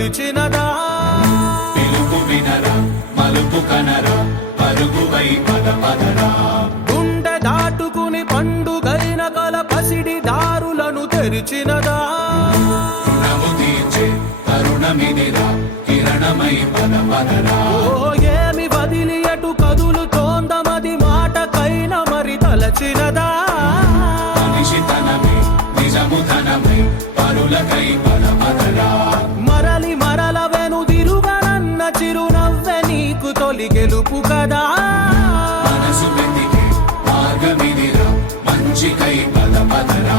పిలిచినదా పిలుపు వినరా మలుపు కనరా పరుగువై పద పదరా గుండె దాటుకుని పండుగైన కల పసిడి దారులను తెరిచినదా రుణము తీర్చే తరుణమిదిరా కిరణమై పద పదరా ఓ ఏమి వదిలి అటు కదులుతోందమది మాటకైన మరి తలచినదా మనిషితనమే నిజము ధనమై పరులకై పద పదరా మరలి మరల వెనుదిరుగనన్న చిరునవ్వె నీకు తొలి గెలుపు కదా మనసు వెతికే మార్గమిదిరా మంచికై పద పదరా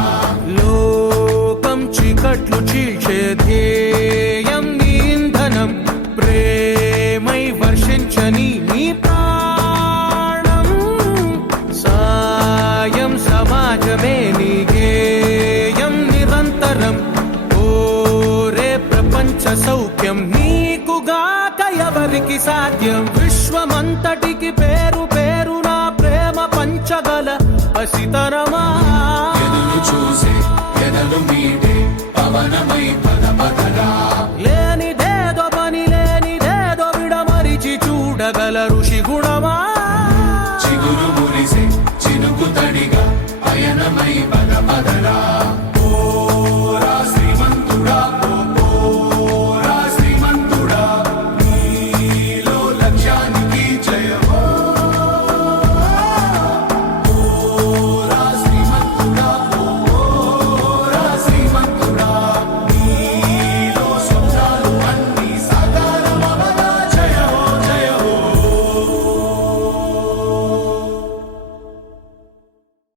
లోకం చీకట్లు చీల్చే ధ్యేయం నీ ఇంధనం ప్రేమై వర్షించని నీ ప్రాణం సాయం సమాజమే నీ గేయం నిరంతరం ఓరే ప్రపంచ సౌఖ్యం నీకుగాక ఎవరికి సాధ్యం విశ్వమంతటికి పేరు పేరు నా ప్రేమ పంచగల పసితనమా ఎదురు చూసే ఎదలు మీటే పవనమై పద పదరా లేనిదేదో పని లేనిదేదో విడమరిచి చూడగల ఋషి గుణమా చిగురు మురిసే చినుకు తడిగా పయనమై పద పదరా